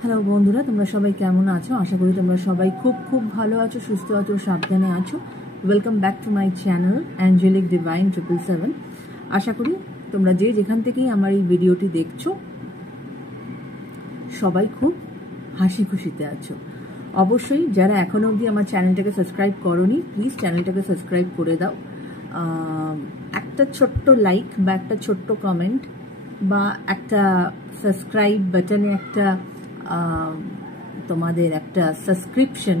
Hello বন্ধুরা, তোমরা সবাই কেমন আছো? আশা করি তোমরা সবাই খুব খুব ভালো আছো, সুস্থ আছো, সাবধানে আছো। Welcome back to my channel angelic divine 777। আশা করি তোমরা যে যেখান থেকেই আমার এই ভিডিওটি দেখছো সবাই খুব হাসি খুশিতে আছো। অবশ্যই যারা এখনো অবধি আমার চ্যানেলটাকে সাবস্ক্রাইব করোনি, প্লিজ চ্যানেলটাকে সাবস্ক্রাইব করে দাও। একটা ছোট্ট লাইক বা একটা ছোট্ট কমেন্ট বা একটা সাবস্ক্রাইব বাটনে একটা তোমাদের একটা subscription,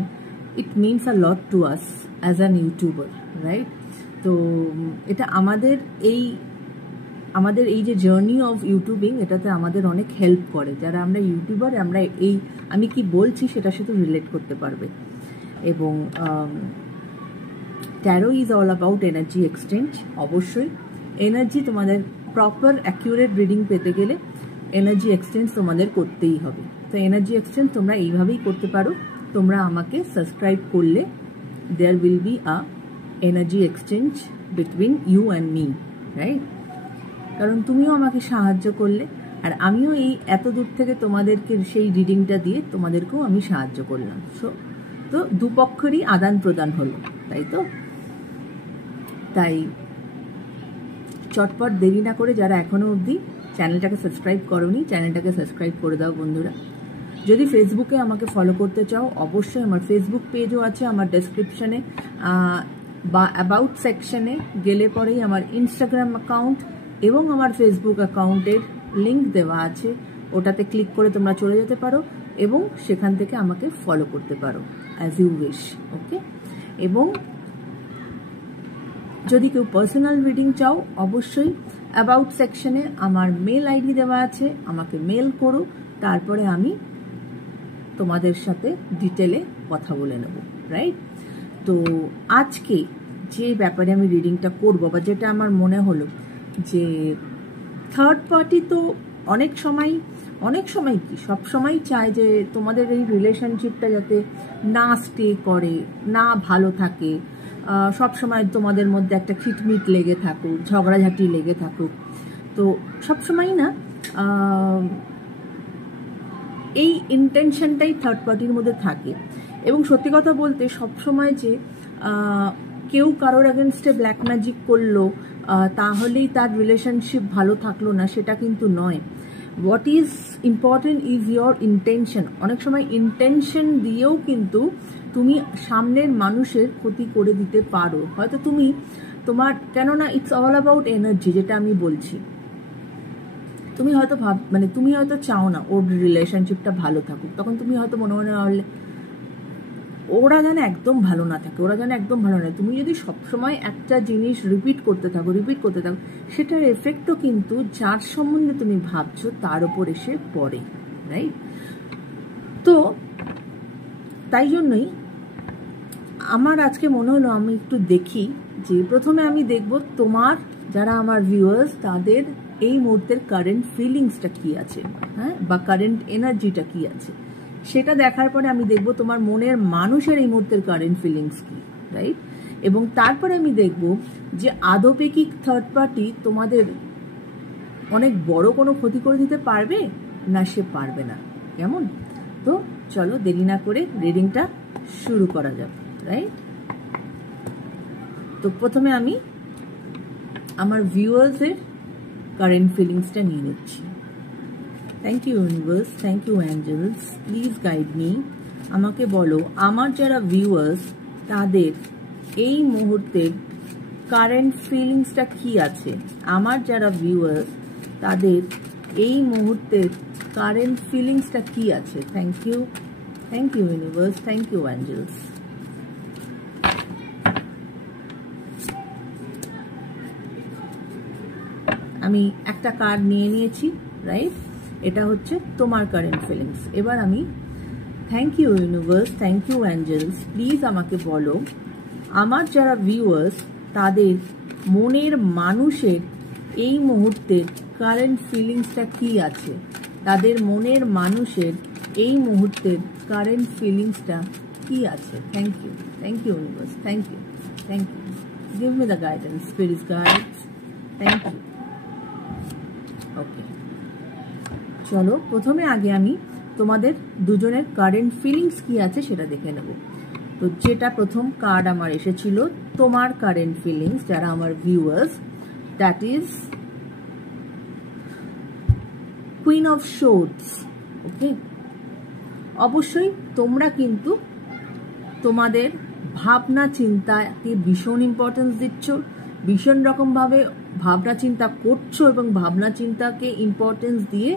it means a lot to us as an YouTuber, right? তো এটা আমাদের এই যে জার্নি অফ ইউটিউবিং, এটাতে আমাদের অনেক হেল্প করে। যারা আমরা ইউটিউবার, আমরা আমি কি বলছি সেটার সাথে রিলেট করতে পারবে। এবং taro is all about energy exchange. অবশ্যই এনার্জি, তোমাদের প্রপার অ্যাকিউরেট রিডিং পেতে গেলে এনার্জি এক্সচেঞ্জ তোমাদের করতেই হবে। তো এনার্জি এক্সচেঞ্জ তোমরা এইভাবেই করতে পারো। তোমরা আমাকে সাবস্ক্রাইব করলে there will be a energy exchange between you and me, right? কারণ তুমিও আমাকে সাহায্য করলে, আর আমিও এই এত দূর থেকে তোমাদেরকে সেই রিডিংটা দিয়ে তোমাদেরকেও আমি সাহায্য করলাম। তো দুপক্ষেরই আদান প্রদান হলো, তাই তো? তাই চটপট দেরি না করে যারা এখনো অবধি চ্যানেলটাকে সাবস্ক্রাইব করোনি, চ্যানেলটাকে সাবস্ক্রাইব করে দাও বন্ধুরা। যদি ফেসবুকে আমাকে ফলো করতে চাও, অবশ্যই আমার ফেসবুক পেজও আছে। আমার ডেসক্রিপশনে বা অ্যাবাউট সেকশনে গেলে পরেই আমার ইনস্টাগ্রাম অ্যাকাউন্ট এবং আমার ফেসবুক অ্যাকাউন্টের লিঙ্ক দেওয়া আছে। ওটাতে ক্লিক করে তোমরা চলে যেতে পারো এবং সেখান থেকে আমাকে ফলো করতে পারো অ্যাজ ইউ উইশ, ওকে? এবং যদি কেউ পার্সোনাল রিডিং চাও, অবশ্যই অ্যাবাউট সেকশনে আমার মেল আইডি দেওয়া আছে, আমাকে মেল করো, তারপরে আমি তোমাদের সাথে ডিটেলে কথা বলে নেব, রাইট? তো আজকে যে ব্যাপারে আমি রিডিংটা করব, বা যেটা আমার মনে হলো যে থার্ড পার্টি তো অনেক সময় কি সব সময় চায় যে তোমাদের এই রিলেশনশিপটা যাতে না স্টে করে, না ভালো থাকে, সব সময় তোমাদের মধ্যে একটা খিটমিট লেগে থাকুক, ঝগড়াঝাটি লেগে থাকুক। তো সবসময় না এই ইন্টেনশনটাই থার্ড পার্টির মধ্যে থাকে। এবং সত্যি কথা বলতে সবসময় যে কেউ কারোর এগেনস্টে ব্ল্যাক ম্যাজিক করলো তাহলেই তার রিলেশনশিপ ভালো থাকলো না, সেটা কিন্তু নয়। What is important is your intention. অনেক সময় ইন্টেনশন দিয়েও কিন্তু তুমি সামনের মানুষের ক্ষতি করে দিতে পারো। হয়তো কেননা ইটস অল অ্যাবাউট এনার্জি, যেটা আমি বলছি। তুমি হয়তো চাও না ওর রিলেশনশিপটা ভালো থাকুক, তখন তুমি হয়তো মনে হলে ওরা যেন একদম ভালো না থাকে, তুমি যদি সবসময় একটা জিনিস রিপিট করতে থাকো, সেটার এফেক্টও কিন্তু যার সম্বন্ধে তুমি ভাবছো তার উপর এসে পড়ে, রাইট? তো তাই জন্যই আমার আজকে মনে হলো আমি একটু দেখি যে প্রথমে আমি দেখব তোমার যারা আমার ভিউয়ার্স, তাদের এই মুহূর্তের কারেন্ট ফিলিংসটা কি আছে, হ্যাঁ, বা কারেন্ট এনার্জিটা কি আছে। সেটা দেখার পরে আমি দেখব তোমার মনের মানুষের এই মুহূর্তের কারেন্ট ফিলিংস কি, রাইট? এবং তারপরে আমি দেখব যে আদপে কি থার্ড পার্টি তোমাদের অনেক বড় কোনো ক্ষতি করে দিতে পারবে না সে পারবে না, কেমন? তো চলো দেরি না করে রিডিংটা শুরু করা যাক, রাইট? তো প্রথমে আমি আমার ভিউয়ার্সের কারেন্ট ফিলিংসটা নিয়ে নিচ্ছি। Thank you universe, thank you angels, please guide me. আমাকে বলো আমার যারা ভিউয়ার্স তাদের এই মুহূর্তের কারেন্ট ফিলিংসটা কি আছে। আমার যারা ভিউয়ার্স তাদের এই মুহূর্তের কারেন্ট ফিলিংসটা কি আছে। Thank you universe, thank you angels. আমি একটা কার্ড নিয়ে নিয়েছি, রাইট? এটা হচ্ছে তোমার কারেন্ট ফিলিংস। এবার আমি thank you universe, thank you angels, please আমাকে বলো আমার যারা ভিউয়ার্স তাদের মনের মানুষের এই মুহূর্তের কারেন্ট ফিলিংসটা কি আছে। তাদের মনের মানুষের এই মুহূর্তের কারেন্ট ফিলিংসটা কি আছে। Thank you universe, thank you give me the guidance, spirit guides, thank you. Okay, চলো প্রথমে আগে আমি তোমাদের দুজনের কারেন্ট ফিলিংস কি আছে সেটা দেখে নেব। তো যেটা প্রথম কার্ড আমার এসেছিল তোমার কারেন্ট ফিলিংস যারা আমার viewers, that is queen of swords. Okay, অবশ্যই তোমরা কিন্তু তোমাদের ভাবনা চিন্তাকে ভীষণ ইম্পর্টেন্স দিচ্ছ, ভীষণ রকমভাবে ভাবনা চিন্তা করছো এবং ভাবনা চিন্তাকে ইম্পর্টেন্স দিয়ে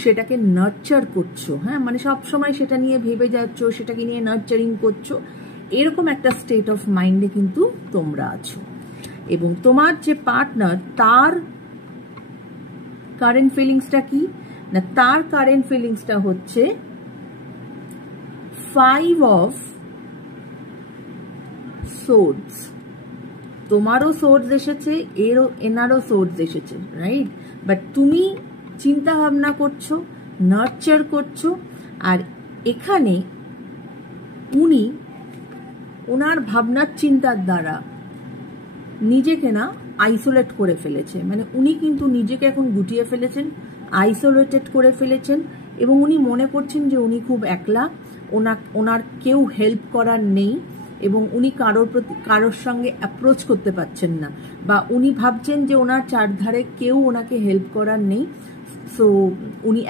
সেটাকে নার্চার করছো। হ্যাঁ, মানে সবসময় সেটা নিয়ে ভেবে যাচ্ছ, সেটাকে নিয়ে নার্চারিং করছো, এরকম একটা স্টেট অফ মাইন্ডে কিন্তু তোমরা আছো। এবং তোমার যে পার্টনার তার কারেন্ট ফিলিংসটা কি না, তার কারেন্ট ফিলিংসটা হচ্ছে 5 অফ সোর্ডস। তোমারও সোর্স এসেছে, এনারও সোর্স এসেছে, রাইট? বাট তুমি চিন্তা ভাবনা করছো, নার্চার করছো, আর এখানে উনি ওনার ভাবনার চিন্তার দ্বারা নিজেকে না আইসোলেট করে ফেলেছে। মানে উনি কিন্তু নিজেকে এখন গুটিয়ে ফেলেছেন, আইসোলেটেড করে ফেলেছেন, এবং উনি মনে করছেন যে উনি খুব একলা, ওনার কেউ হেল্প করার নেই, এবং উনি কারোর সঙ্গে অ্যাপ্রোচ করতে পারছেন না, বা উনি ভাবছেন যে ওনার চারধারে কেউ ওনাকে হেল্প করার নেই। সো উনি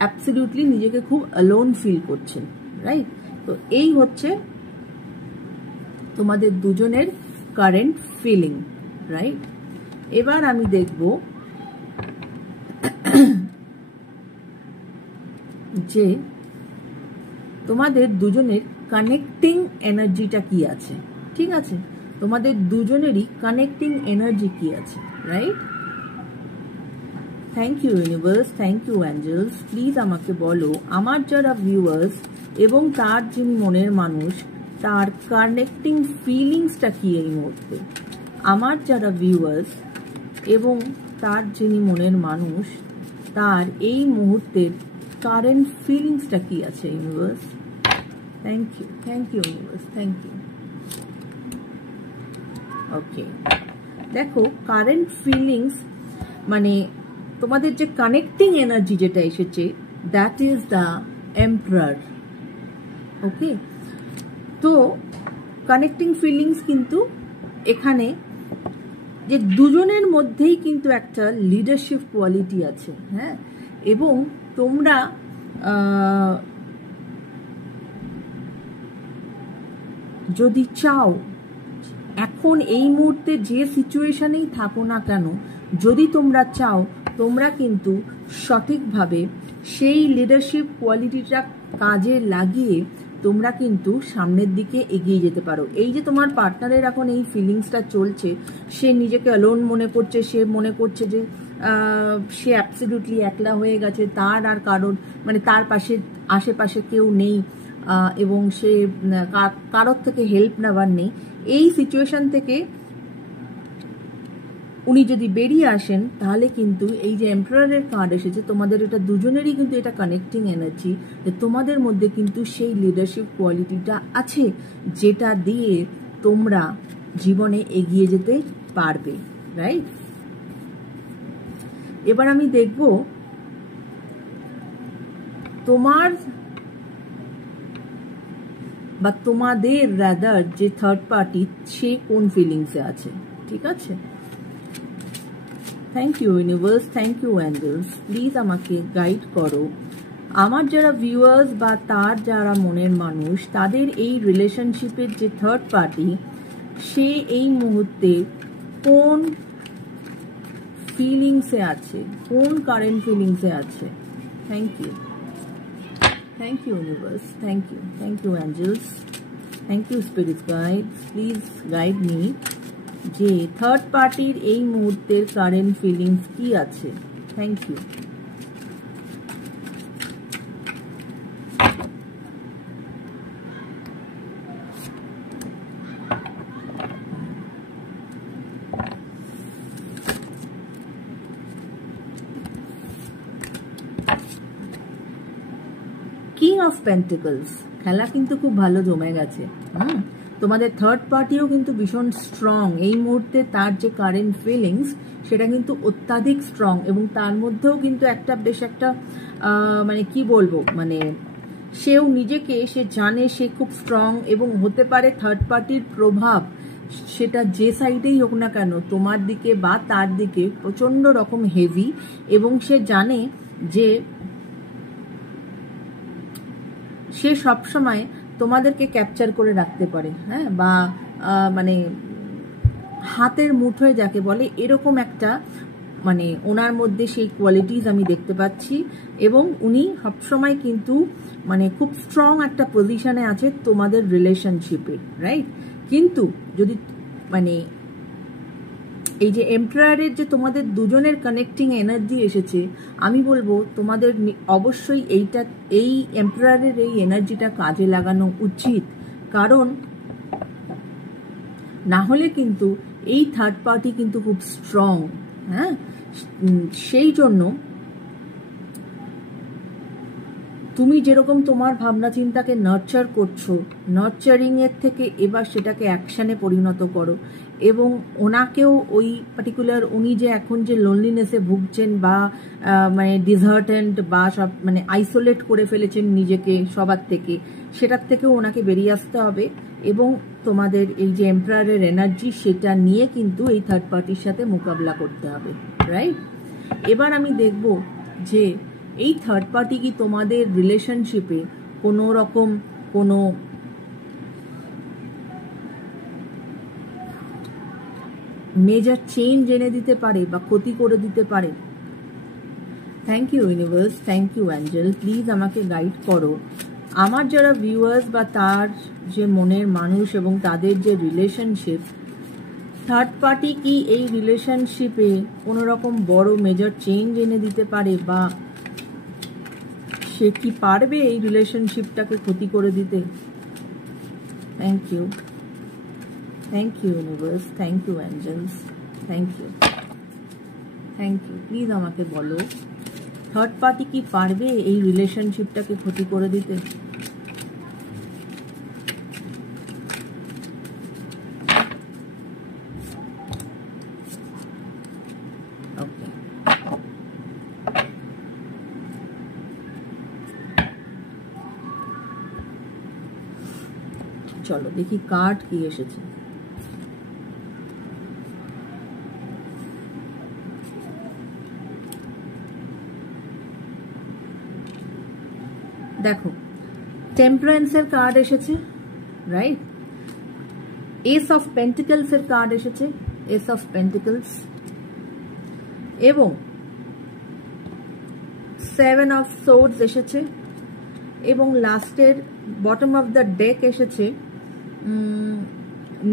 অ্যাবসলিউটলি নিজেকে খুব অ্যালোন ফিল করছেন, রাইট? তো এই হচ্ছে তোমাদের দুজনের কারেন্ট ফিলিং, রাইট? এবার আমি দেখব যে তোমাদের দুজনের কানেক্টিং এনার্জিটা কি আছে। ঠিক আছে, তোমাদের দুজনেরই কানেক্টিং এনার্জি কি আছে, right? Thank you universe, thank you angels. Please আমাকে বলো আমার যারা ভিউয়ার্স এবং তার যিনি মনের মানুষ তার কানেক্টিং ফিলিংসটা কি এই মুহূর্তে। আমার যারা ভিউয়ার্স এবং তার যিনি মনের মানুষ তার এই মুহূর্তের কারেন্ট ফিলিংসটা কি আছে universe. Thank you universe, thank you. Okay, দেখো কারেন্ট ফিলিংস মানে তোমাদের যে কানেক্টিং এনার্জি যেটা এসেছে দ্যাট ইজ দ্য এম্পারার। ওকে, তো কানেক্টিং ফিলিংস কিন্তু এখানে যে দুজনের মধ্যেই কিন্তু একটা লিডারশিপ কোয়ালিটি আছে। হ্যাঁ, এবং তোমরা যদি চাও এখন এই মুহূর্তে যে সিচুয়েশনেই থাকো না কেন, যদি তোমরা চাও তোমরা কিন্তু সঠিকভাবে সেই লিডারশিপ কোয়ালিটিটা কাজে লাগিয়ে তোমরা কিন্তু সামনের দিকে এগিয়ে যেতে পারো। এই যে তোমার পার্টনারের এখন এই ফিলিংসটা চলছে, সে নিজেকে অ্যালোন মনে করছে, সে মনে করছে যে সে অ্যাবসলিউটলি একলা হয়ে গেছে, তার আর কারোর মানে তার পাশে আশেপাশে কেউ নেই, এবং সে কারোর থেকে হেল্প নেওয়ার নেই। এই সিচুয়েশন থেকে উনি যদি বেরিয়ে আসেন তাহলে কিন্তু এই যে এম্পারারের কার্ড এসেছে তোমাদের এটা দুজনেরই কিন্তু এটা কানেক্টিং এনার্জি, তোমাদের মধ্যে কিন্তু সেই লিডারশিপ কোয়ালিটিটা আছে যেটা দিয়ে তোমরা জীবনে এগিয়ে যেতে পারবে, রাইট? এবার আমি দেখব তোমার বা তোমাদের রাদার যে থার্ড পার্টি সে কোন ফিলিংসে আছে। ঠিক আছে, thank you universe, thank you angels. Please আমাকে গাইড করো আমার যারা ভিউয়ার্স বা তার যারা মনের মানুষ তাদের এই রিলেশনশিপের যে থার্ড পার্টি সে এই মুহূর্তে কোন ফিলিংসে আছে, কোন কারেন্ট ফিলিংসে আছে। Thank you, thank you universe, thank you angels, thank you spirit guides. Please guide me যে থার্ড পার্টির এই মুহূর্তের কারেন্ট ফিলিংস কি আছে। Thank you. King of pentacles, খেলা কিন্তু খুব ভালো জমে গেছে। তোমাদের থার্ড পার্টিও কিন্তু ভীষণ স্ট্রং এই মুহূর্তে, তার যে কারেন্ট ফিলিংস সেটা কিন্তু অত্যাধিক স্ট্রং, এবং তার মধ্যেও কিন্তু একটা বেশ একটা মানে কি বলবো, মানে সেও নিজেকে, সে জানে সে খুব স্ট্রং, এবং হতে পারে থার্ড পার্টির প্রভাব সেটা যে সাইডেই হোক না কেন, তোমার দিকে বা তার দিকে প্রচন্ড রকম হেভি, এবং সে জানে যে সে সবসময় তোমাদেরকে ক্যাপচার করে রাখতে পারে, হ্যাঁ, বা মানে হাতের মুঠোয় যাকে বলে, এরকম একটা মানে ওনার মধ্যে সেই কোয়ালিটিস আমি দেখতে পাচ্ছি। এবং উনি সবসময় কিন্তু মানে খুব স্ট্রং একটা পজিশনে আছে তোমাদের রিলেশনশিপে, রাইট? কিন্তু যদি মানে এই যে এম্পায়ারের যে তোমাদের দুজনের কানেক্টিং এনার্জি এসেছে, আমি বলবো তোমাদের অবশ্যই এই এম্পায়ারের এই এনার্জিটা কাজে লাগানো উচিত, কারণ না হলে কিন্তু এই থার্ড পার্টি কিন্তু খুব স্ট্রং, হ্যাঁ। সেই জন্য তুমি যেরকম তোমার ভাবনা চিন্তাকে নার্চার করছো, নার্চারিং এর থেকে এবার সেটাকে অ্যাকশনে পরিণত করো, এবং ওনাকেও ওই পার্টিকুলার উনি যে এখন যে লোনলিনেসে ভুগছেন বা মানে ডিজার্টেন্ট বা সব মানে আইসোলেট করে ফেলেছেন নিজেকে সবার থেকে, সেটার থেকেও ওনাকে বেরিয়ে আসতে হবে, এবং তোমাদের এই যে এম্পায়ারের এনার্জি সেটা নিয়ে কিন্তু এই থার্ড পার্টির সাথে মোকাবিলা করতে হবে, রাইট? এবার আমি দেখব যে এই থার্ড পার্টি কি তোমাদের রিলেশনশিপে কোনো রকম কোনো মেজর চেঞ্জ এনে দিতে পারে বা ক্ষতি করে দিতে পারে। Thank you universe, thank you angel, please আমাকে গাইড করো। আমার যারা ভিউয়ার্স বা তার যে মনের মানুষ এবং তাদের যে রিলেশনশিপ, থার্ড পার্টি কি এই রিলেশনশিপে কোনো রকম বড় মেজর চেঞ্জ এনে দিতে পারে, বা সে কি পারবে এই রিলেশনশিপটাকে ক্ষতি করে দিতে? Thank you, thank you universe, thank you angels, thank you, thank you. Please আমাকে বলো থার্ড পার্টি কি পারবে এই রিলেশনশিপটাকে ক্ষতি করে দিতে? ওকে, চলো দেখি কার্ড কি এসেছে। দেখো, টেম্পারেন্সের কার্ড এসেছে, রাইট? এস অফ পেন্টিকলস এর কার্ড এসেছে, এস অফ পেন্টিকলস, এবং সেভেন অফ সোর্ডস এসেছে, এবং লাস্টের বটম অফ দ্য ডেক এসেছে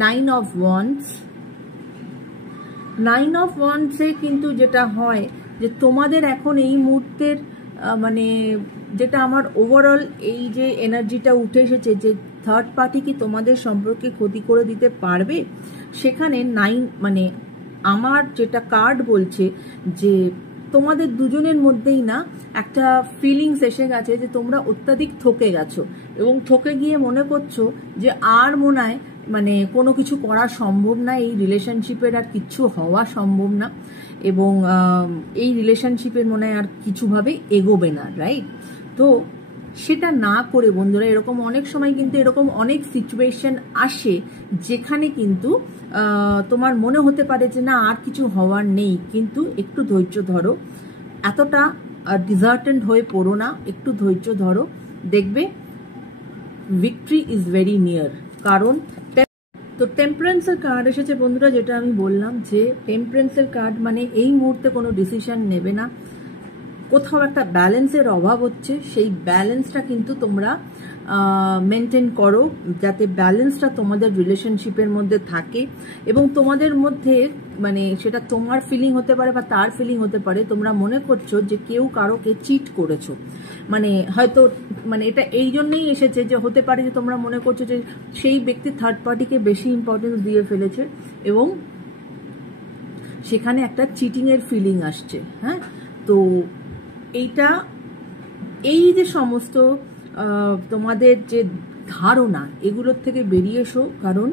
nine of wands. Nine of ওয়ান্ডসে কিন্তু যেটা হয় যে তোমাদের এখন এই মুহূর্তের মানে যেটা আমার ওভারঅল এই যে এনার্জিটা উঠে এসেছে যে থার্ড পার্টি কি তোমাদের সম্পর্কে ক্ষতি করে দিতে পারবে, সেখানে নাইন মানে আমার যেটা কার্ড বলছে যে তোমাদের দুজনের মধ্যেই না একটা ফিলিংস এসে গেছে যে তোমরা অত্যাধিক থকে গেছো, এবং থকে গিয়ে মনে করছো যে আর মনে হয় মানে কোনো কিছু করা সম্ভব না, এই রিলেশনশিপের আর কিচ্ছু হওয়া সম্ভব না, এবং এই রিলেশনশিপের মনে হয় আর কিছুভাবে এগোবে না, রাইট? তো সেটা না করে বন্ধুরা, এরকম অনেক সময় কিন্তু এরকম অনেক সিচুয়েশন আসে যেখানে কিন্তু তোমার মনে হতে পারে যে না আর কিছু হওয়ার নেই, কিন্তু একটু ধৈর্য ধরো, এতটা ডিজার্টেন্ট হয়ে পড়ো না, একটু ধৈর্য ধরো, দেখবে ভিক্টরি ইজ ভেরি নিয়ার। কারণ তো টেম্পারেন্সের কার্ড এসেছে বন্ধুরা, যেটা আমি বললাম যে টেম্পারেন্সের কার্ড মানে এই মুহূর্তে কোনো ডিসিশন নেবে না, কোথাও একটা ব্যালেন্সের অভাব হচ্ছে, সেই ব্যালেন্সটা কিন্তু তোমরা মেনটেন করো, যাতে ব্যালেন্সটা তোমাদের রিলেশনশিপের মধ্যে থাকে, এবং তোমাদের মধ্যে মানে সেটা তোমার ফিলিং হতে পারে বা তার ফিলিং হতে পারে, তোমরা মনে করছো যে কেউ কারোকে চিট করেছো, মানে হয়তো মানে এটা এই জন্যই এসেছে যে হতে পারে যে তোমরা মনে করছো যে সেই ব্যক্তি থার্ড পার্টিকে বেশি ইম্পর্টেন্স দিয়ে ফেলেছে, এবং সেখানে একটা চিটিংয়ের ফিলিং আসছে, হ্যাঁ। তো এইটা এই যে সমস্ত তোমাদের যে ধারণা, এগুলোর থেকে বেরিয়ে এসো, কারণ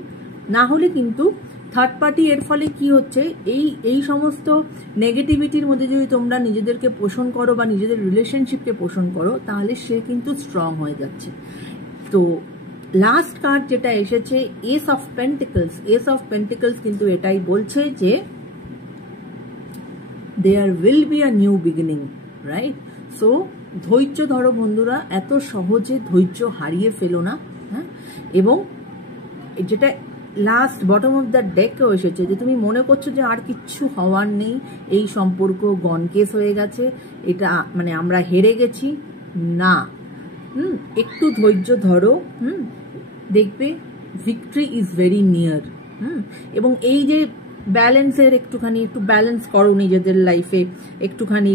না হলে কিন্তু থার্ড পার্টি এর ফলে কি হচ্ছে, এই সমস্ত নেগেটিভিটির মধ্যে যদি তোমরা নিজেদেরকে পোষণ করো বা নিজেদের রিলেশনশিপকে পোষণ করো, তাহলে সে কিন্তু স্ট্রং হয়ে যাচ্ছে। তো লাস্ট কার্ড যেটা এসেছে ace of pentacles, ace of pentacles কিন্তু এটাই বলছে যে there will be a new beginning, right? So ধৈর্য ধরো বন্ধুরা, এত সহজে ধৈর্য হারিয়ে ফেলো না। হ্যাঁ, এবং যেটা লাস্ট বটম অফ দ্য ডেকেও এসেছে যে তুমি মনে করছো যে আর কিচ্ছু হওয়ার নেই, এই সম্পর্ক গন কেস হয়ে গেছে, এটা মানে আমরা হেরে গেছি, না। একটু ধৈর্য ধরো, দেখবে ভিক্টরি ইজ ভেরি নিয়ার। এবং এই যে ব্যালেন্সের একটু ব্যালেন্স করো নিজেদের লাইফে, একটুখানি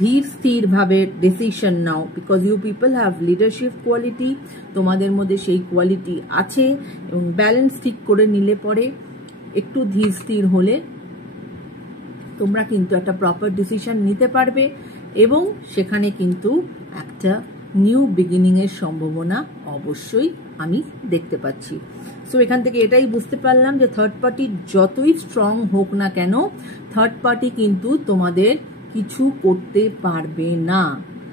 ধীর স্থির ভাবে ডিসিশন নাও, because you people have leadership quality, তোমাদের মধ্যে সেই কোয়ালিটি আছে। এবং ব্যালেন্স ঠিক করে নিলে পরে, একটু ধীর স্থির হলে তোমরা কিন্তু একটা প্রপার ডিসিশন নিতে পারবে, এবং সেখানে কিন্তু একটা নিউ বিগিনিং এর সম্ভাবনা অবশ্যই আমি দেখতে পাচ্ছি। সো এখান থেকে এটাই বুঝতে পারলাম যে থার্ড পার্টি যতই স্ট্রং হোক না কেন, থার্ড পার্টি কিন্তু তোমাদের কিছু করতে পারবে না।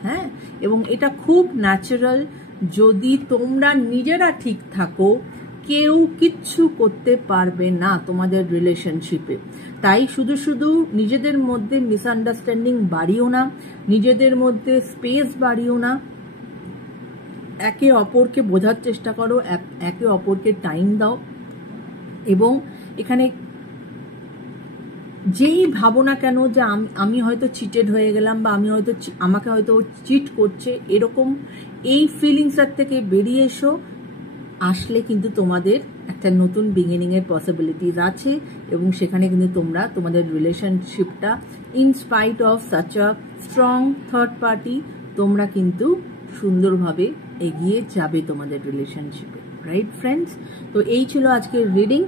হ্যাঁ, এবং এটা খুব ন্যাচারাল। যদি তোমরা নিজেরা ঠিক থাকো, কেউ কিচ্ছু করতে পারবে না তোমাদের রিলেশনশিপে। তাই শুধু নিজেদের মধ্যে মিসআন্ডারস্ট্যান্ডিং বাড়িও না, নিজেদের মধ্যে স্পেস বাড়িও না, একে অপরকে বোঝার চেষ্টা করো, একে অপরকে টাইম দাও। এবং এখানে যেই ভাবো না কেন যে আমি হয়তো চিটেড হয়ে গেলাম, বা আমাকে হয়তো চিট করছে, এরকম এই ফিলিংসটার থেকে বেরিয়ে এসো। আসলে কিন্তু তোমাদের একটা নতুন বিগিনিং এর পসিবিলিটিস আছে, এবং সেখানে কিন্তু তোমরা তোমাদের রিলেশনশিপটা in spite of such a strong third party, তোমরা কিন্তু সুন্দরভাবে এগিয়ে যাবে তোমাদের রিলেশনশিপে, রাইট ফ্রেন্ডস? তো এই ছিল আজকের রিডিং।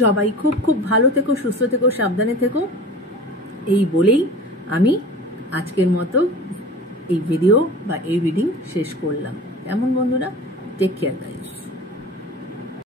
সবাই খুব খুব ভালো থেকো, সুস্থ থেকো, সাবধানে থেকো, এই বলেই আমি আজকের মতো এই ভিডিও বা এই রিডিং শেষ করলাম। কেমন বন্ধুরা? Take care guys.